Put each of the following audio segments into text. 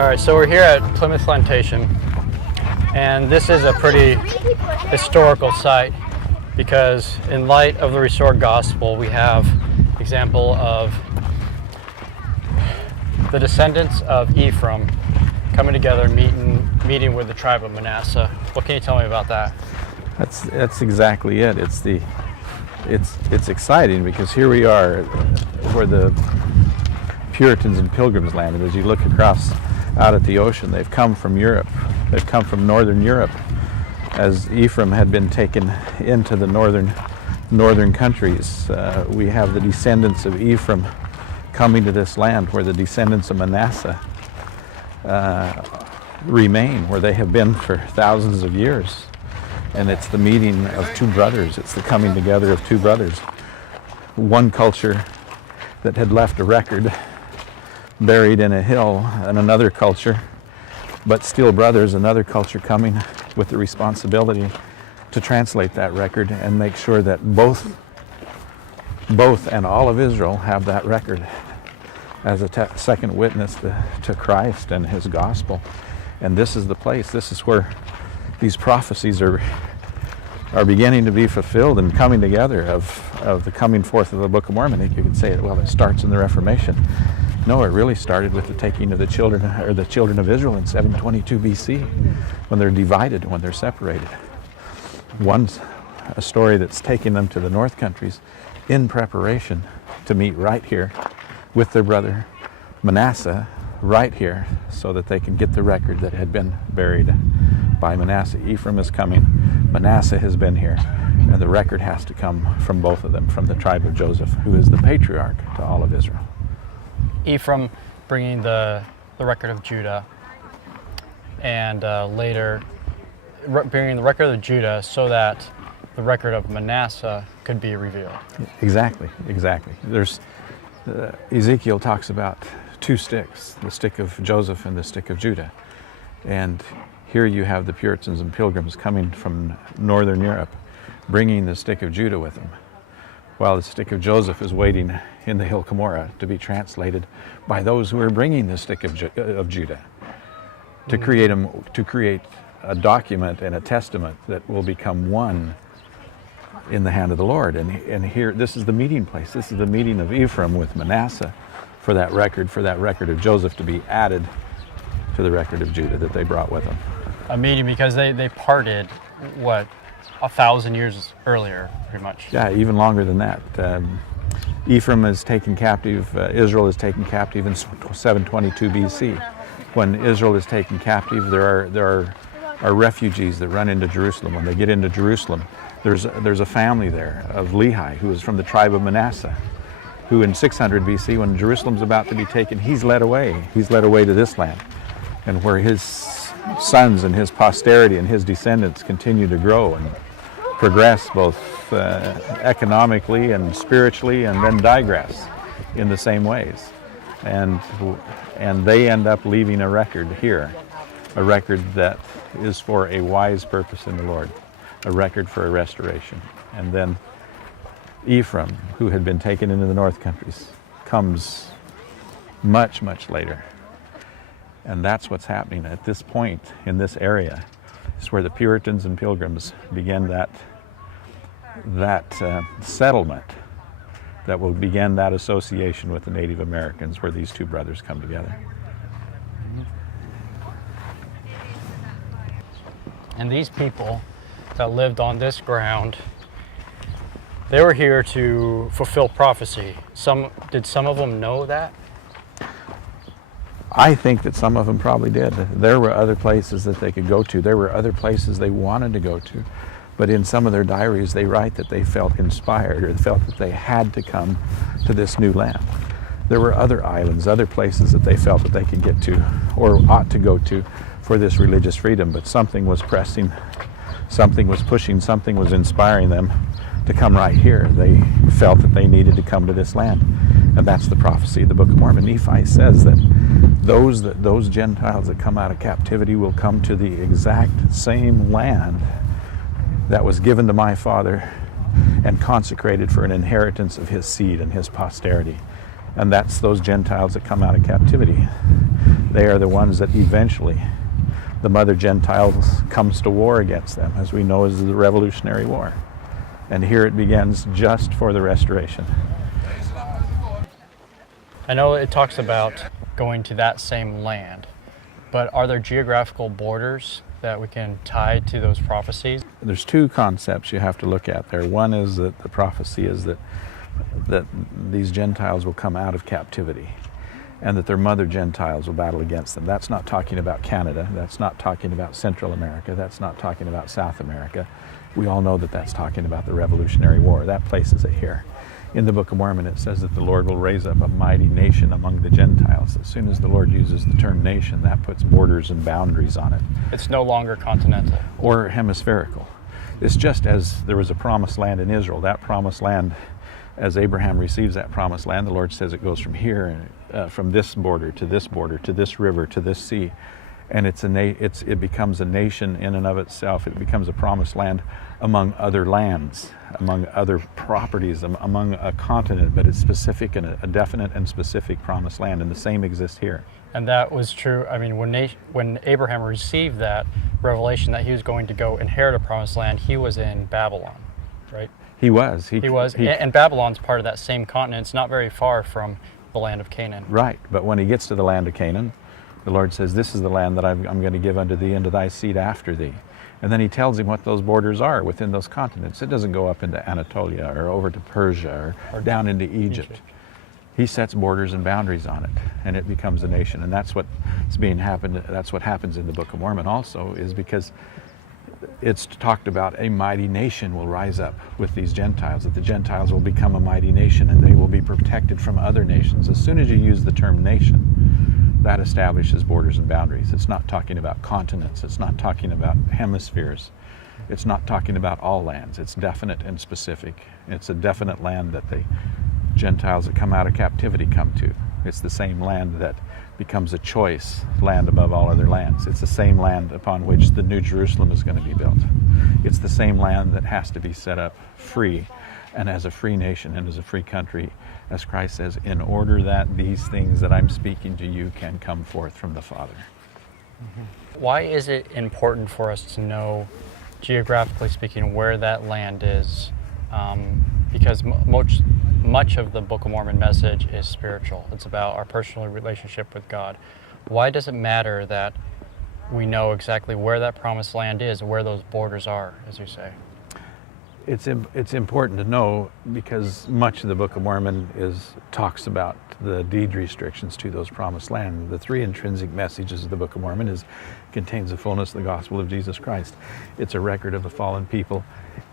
All right, so we're here at Plymouth Plantation, and this is a pretty historical site because in light of the restored gospel, we have example of the descendants of Ephraim coming together, meeting with the tribe of Manasseh. What can you tell me about that? That's exactly it. It's exciting because here we are where the Puritans and Pilgrims landed. As you look across out at the ocean, they've come from Europe. They've come from northern Europe, as Ephraim had been taken into the northern countries. We have the descendants of Ephraim coming to this land where the descendants of Manasseh remain, where they have been for thousands of years. And it's the meeting of two brothers. It's the coming together of two brothers. One culture that had left a record buried in a hill, and another culture, but still brothers, another culture coming with the responsibility to translate that record and make sure that both and all of Israel have that record as a second witness to Christ and his gospel. And this is the place, this is where these prophecies are beginning to be fulfilled and coming together of the coming forth of the Book of Mormon. You could say, well, it starts in the Reformation. No, it really started with the taking of the children of Israel in 722 BC, when they're divided, when they're separated. One's a story that's taking them to the north countries in preparation to meet right here with their brother Manasseh, right here, so that they can get the record that had been buried by Manasseh. Ephraim is coming, Manasseh has been here, and the record has to come from both of them, from the tribe of Joseph, who is the patriarch to all of Israel. Ephraim bringing the record of Judah, and later bringing the record of Judah so that the record of Manasseh could be revealed. Exactly. There's Ezekiel talks about two sticks, the stick of Joseph and the stick of Judah. And here you have the Puritans and Pilgrims coming from northern Europe, bringing the stick of Judah with them, while the stick of Joseph is waiting in the hill Cumorah to be translated by those who are bringing the stick of Judah, to create a document and a testament that will become one in the hand of the Lord. And here, this is the meeting place. This is the meeting of Ephraim with Manasseh for that record of Joseph to be added to the record of Judah that they brought with them. A meeting because they parted, what, 1,000 years earlier, pretty much. Yeah, even longer than that. Ephraim is taken captive, Israel is taken captive in 722 BC. When Israel is taken captive, there are refugees that run into Jerusalem. When they get into Jerusalem, there's a family there of Lehi, who is from the tribe of Manasseh, who in 600 BC, when Jerusalem's about to be taken, he's led away. He's led away to this land, and where his sons and his posterity and his descendants continue to grow and progress both economically and spiritually, and then digress in the same ways. And they end up leaving a record here, a record that is for a wise purpose in the Lord, a record for a restoration. And then Ephraim, who had been taken into the north countries, comes much, much later. And that's what's happening at this point in this area. It's where the Puritans and Pilgrims began that settlement that will begin that association with the Native Americans, where these two brothers come together. And these people that lived on this ground, they were here to fulfill prophecy. Did some of them know that? I think that some of them probably did. There were other places that they could go to. There were other places they wanted to go to. But in some of their diaries, they write that they felt inspired, or felt that they had to come to this new land. There were other islands, other places that they felt that they could get to, or ought to go to, for this religious freedom. But something was pressing, something was pushing, something was inspiring them to come right here. They felt that they needed to come to this land. And that's the prophecy of the Book of Mormon. Nephi says that those Gentiles that come out of captivity will come to the exact same land that was given to my father and consecrated for an inheritance of his seed and his posterity. And that's those Gentiles that come out of captivity. They are the ones that eventually the mother Gentiles comes to war against them, as we know as the Revolutionary War. And here it begins just for the restoration. I know it talks about going to that same land, but are there geographical borders that we can tie to those prophecies? There's two concepts you have to look at there. One is that the prophecy is that these Gentiles will come out of captivity and that their mother Gentiles will battle against them. That's not talking about Canada. That's not talking about Central America. That's not talking about South America. We all know that that's talking about the Revolutionary War. That places it here. In the Book of Mormon, it says that the Lord will raise up a mighty nation among the Gentiles. As soon as the Lord uses the term nation, that puts borders and boundaries on it. It's no longer continental. Or hemispherical. It's just as there was a promised land in Israel. That promised land, as Abraham receives that promised land, the Lord says it goes from here, from this border, to this river, to this sea. And it becomes a nation in and of itself. It becomes a promised land among other lands, among other properties, among a continent, but it's specific and a definite and specific promised land, and the same exists here. And that was true. I mean, when Abraham received that revelation that he was going to go inherit a promised land, he was in Babylon, right? He was. And Babylon's part of that same continent. It's not very far from the land of Canaan. Right, but when he gets to the land of Canaan, the Lord says, this is the land that I'm going to give unto thee and to thy seed after thee. And then he tells him what those borders are within those continents. It doesn't go up into Anatolia or over to Persia or down into Egypt. He sets borders and boundaries on it, and it becomes a nation. And that's what's that's what happens in the Book of Mormon also, is because it's talked about a mighty nation will rise up with these Gentiles, that the Gentiles will become a mighty nation and they will be protected from other nations. As soon as you use the term nation, that establishes borders and boundaries. It's not talking about continents. It's not talking about hemispheres. It's not talking about all lands. It's definite and specific. It's a definite land that the Gentiles that come out of captivity come to. It's the same land that becomes a choice land above all other lands. It's the same land upon which the New Jerusalem is going to be built. It's the same land that has to be set up free and as a free nation and as a free country, as Christ says, in order that these things that I'm speaking to you can come forth from the Father. Mm-hmm. Why is it important for us to know, geographically speaking, where that land is? Because much of the Book of Mormon message is spiritual. It's about our personal relationship with God. Why does it matter that we know exactly where that promised land is, where those borders are, as you say? It's important to know because much of the Book of Mormon talks about the deed restrictions to those promised land. The three intrinsic messages of the Book of Mormon contains the fullness of the gospel of Jesus Christ. It's a record of the fallen people,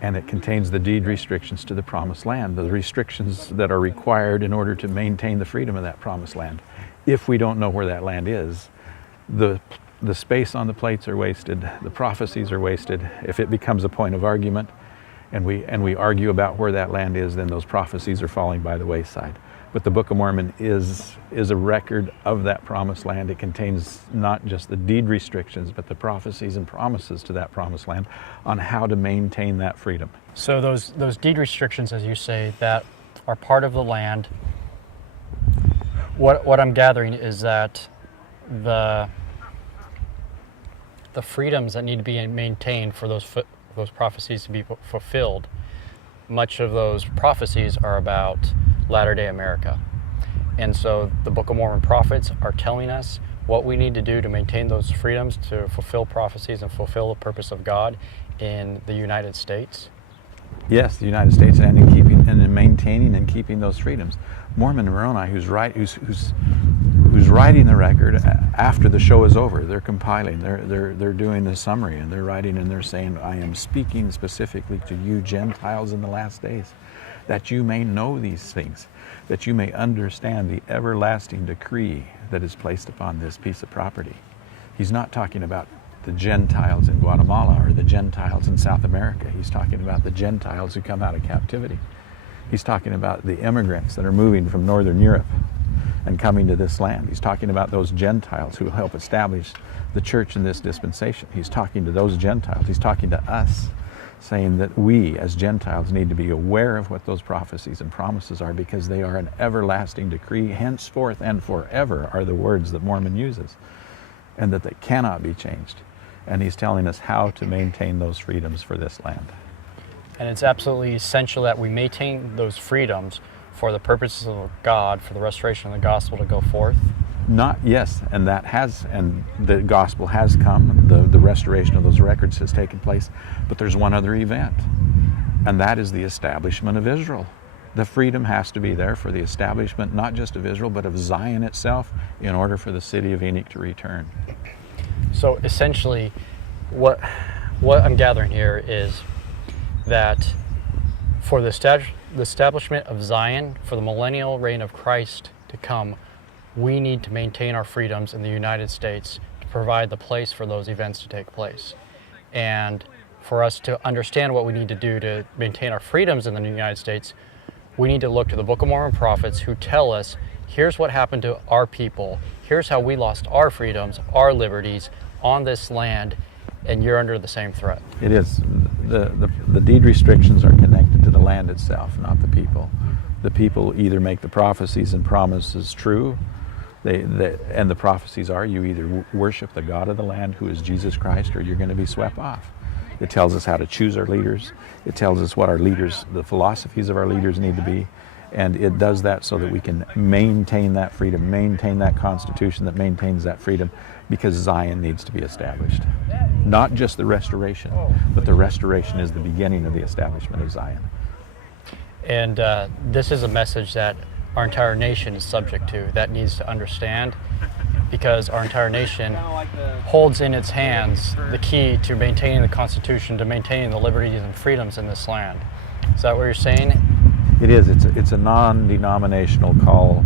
and it contains the deed restrictions to the promised land, the restrictions that are required in order to maintain the freedom of that promised land. If we don't know where that land is, the space on the plates are wasted, the prophecies are wasted. If it becomes a point of argument, and we argue about where that land is, then those prophecies are falling by the wayside. But the Book of Mormon is a record of that promised land. It contains not just the deed restrictions, but the prophecies and promises to that promised land on how to maintain that freedom. So those deed restrictions, as you say, that are part of the land, what I'm gathering is that the freedoms that need to be maintained for those prophecies to be fulfilled, much of those prophecies are about latter-day America. And so the Book of Mormon prophets are telling us what we need to do to maintain those freedoms, to fulfill prophecies and fulfill the purpose of God in the United States. Yes, the United States, and in maintaining and keeping those freedoms. Mormon Moroni, who's writing the record after the show is over, they're compiling, they're doing the summary, and they're writing and they're saying, I am speaking specifically to you Gentiles in the last days, that you may know these things, that you may understand the everlasting decree that is placed upon this piece of property. He's not talking about the Gentiles in Guatemala or the Gentiles in South America. He's talking about the Gentiles who come out of captivity. He's talking about the immigrants that are moving from Northern Europe and coming to this land. He's talking about those Gentiles who help establish the church in this dispensation. He's talking to those Gentiles. He's talking to us saying that we as Gentiles need to be aware of what those prophecies and promises are, because they are an everlasting decree. Henceforth and forever are the words that Mormon uses, and that they cannot be changed. And he's telling us how to maintain those freedoms for this land. And it's absolutely essential that we maintain those freedoms for the purposes of God, for the restoration of the gospel to go forth. Yes, and the gospel has come, the restoration of those records has taken place, but there's one other event, and that is the establishment of Israel. The freedom has to be there for the establishment, not just of Israel, but of Zion itself, in order for the city of Enoch to return. So essentially, what I'm gathering here is that for the establishment of Zion, for the millennial reign of Christ to come, we need to maintain our freedoms in the United States to provide the place for those events to take place. And for us to understand what we need to do to maintain our freedoms in the United States, we need to look to the Book of Mormon prophets who tell us, here's what happened to our people, here's how we lost our freedoms, our liberties on this land, and you're under the same threat. It is. The deed restrictions are connected to the land itself, not the people. The people either make the prophecies and promises true, and the prophecies are, you either worship the God of the land, who is Jesus Christ, or you're going to be swept off. It tells us how to choose our leaders. It tells us what our leaders, the philosophies of our leaders need to be. And it does that so that we can maintain that freedom, maintain that constitution that maintains that freedom, because Zion needs to be established. Not just the restoration, but the restoration is the beginning of the establishment of Zion. And this is a message that our entire nation is subject to, that needs to understand, because our entire nation holds in its hands the key to maintaining the Constitution, to maintaining the liberties and freedoms in this land. Is that what you're saying? It is. It's a non-denominational call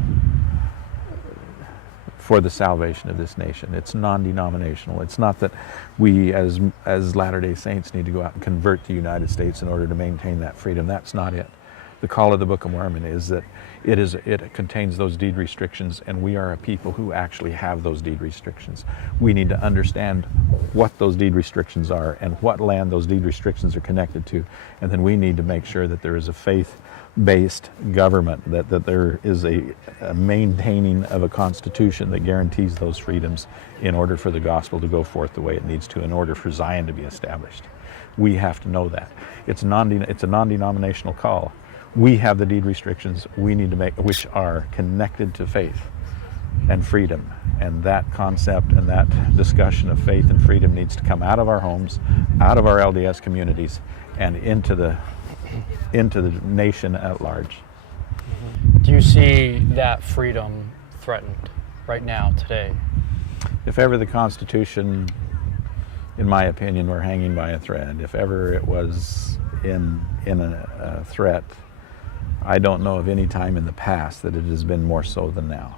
for the salvation of this nation. It's non-denominational. It's not that we as Latter-day Saints need to go out and convert the United States in order to maintain that freedom. That's not it. The call of the Book of Mormon is that it contains those deed restrictions, and we are a people who actually have those deed restrictions. We need to understand what those deed restrictions are and what land those deed restrictions are connected to, and then we need to make sure that there is a faith-based government, that there is a maintaining of a constitution that guarantees those freedoms in order for the gospel to go forth the way it needs to, in order for Zion to be established. We have to know that. It's a non-denominational call. We have the deed restrictions we need to make, which are connected to faith and freedom. And that concept and that discussion of faith and freedom needs to come out of our homes, out of our LDS communities, and into the nation at large. Do you see that freedom threatened right now, today? If ever the Constitution, in my opinion, were hanging by a thread, if ever it was in a threat, I don't know of any time in the past that it has been more so than now.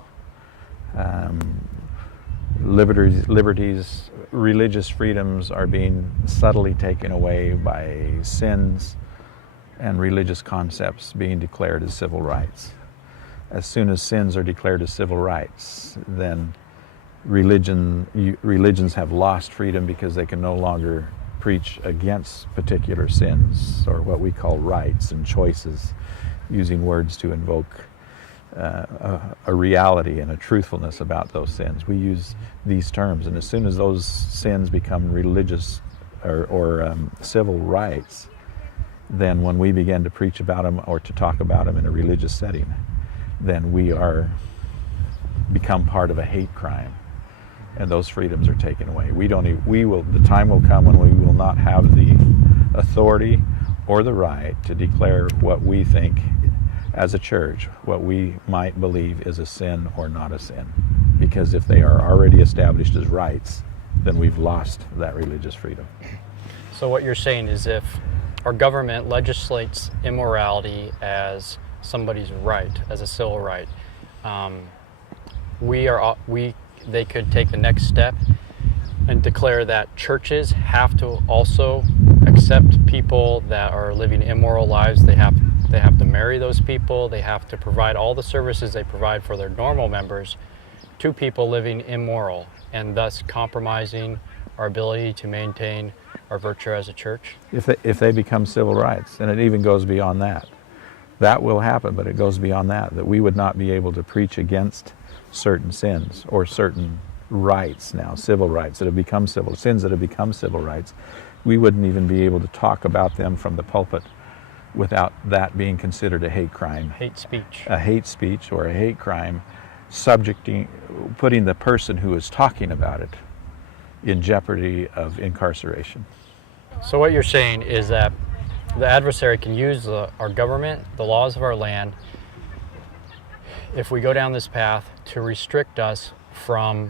Liberties, religious freedoms are being subtly taken away by sins, and religious concepts being declared as civil rights. As soon as sins are declared as civil rights, then religions have lost freedom, because they can no longer preach against particular sins, or what we call rights and choices, using words to invoke a reality and a truthfulness about those sins. We use these terms, and as soon as those sins become religious or civil rights, then when we begin to preach about them or to talk about them in a religious setting, then we become part of a hate crime, and those freedoms are taken away. The time will come when we will not have the authority or the right to declare what we think as a church, what we might believe is a sin or not a sin. Because if they are already established as rights, then we've lost that religious freedom. So what you're saying is, if our government legislates immorality as somebody's right, as a civil right, they could take the next step and declare that churches have to also accept people that are living immoral lives. They have to marry those people. They have to provide all the services they provide for their normal members, two people living immoral and thus compromising our ability to maintain our virtue as a church? If they become civil rights, and it even goes beyond that. That will happen, but it goes beyond that we would not be able to preach against certain sins or certain rights now, civil rights that have become civil, sins that have become civil rights. We wouldn't even be able to talk about them from the pulpit without that being considered a hate crime. Hate speech. A hate speech or a hate crime, putting the person who is talking about it in jeopardy of incarceration. So what you're saying is that the adversary can use our government, the laws of our land, if we go down this path, to restrict us from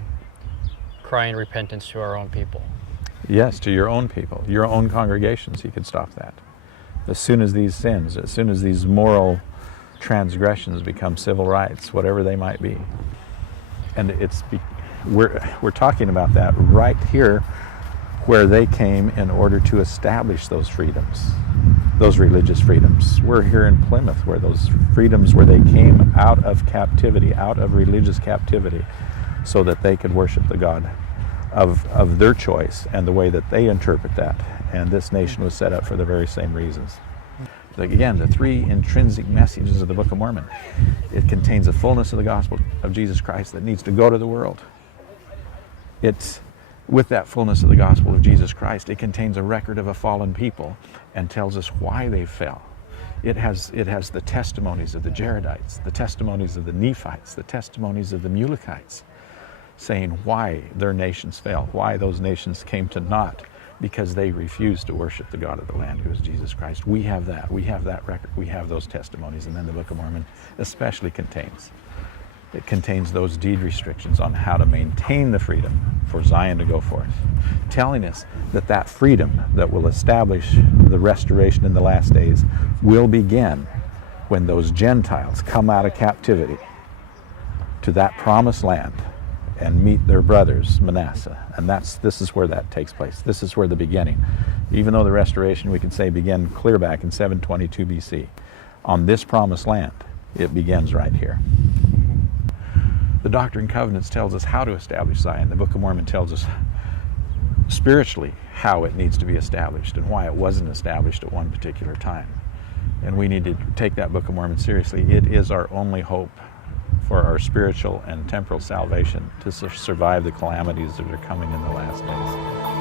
crying repentance to our own people. Yes, to your own people, your own congregations, he could stop that. As soon as these sins, as soon as these moral transgressions become civil rights, whatever they might be. And we're talking about that right here where they came in order to establish those freedoms, those religious freedoms. We're here in Plymouth where those freedoms, where they came out of captivity, out of religious captivity, so that they could worship the God of their choice and the way that they interpret that. And this nation was set up for the very same reasons. Like again, the three intrinsic messages of the Book of Mormon. It contains the fullness of the gospel of Jesus Christ that needs to go to the world. It's with that fullness of the gospel of Jesus Christ, it contains a record of a fallen people and tells us why they fell. It has the testimonies of the Jaredites, the testimonies of the Nephites, the testimonies of the Mulekites, saying why their nations fell, why those nations came to naught, because they refused to worship the God of the land, who is Jesus Christ. We have that record, we have those testimonies, and then the Book of Mormon especially contains those deed restrictions on how to maintain the freedom for Zion to go forth, telling us that that freedom that will establish the restoration in the last days will begin when those Gentiles come out of captivity to that promised land and meet their brothers, Manasseh. And this is where that takes place. This is where the beginning, even though the restoration, we could say, began clear back in 722 BC, on this promised land, it begins right here. The Doctrine and Covenants tells us how to establish Zion. The Book of Mormon tells us spiritually how it needs to be established and why it wasn't established at one particular time. And we need to take that Book of Mormon seriously. It is our only hope for our spiritual and temporal salvation to survive the calamities that are coming in the last days.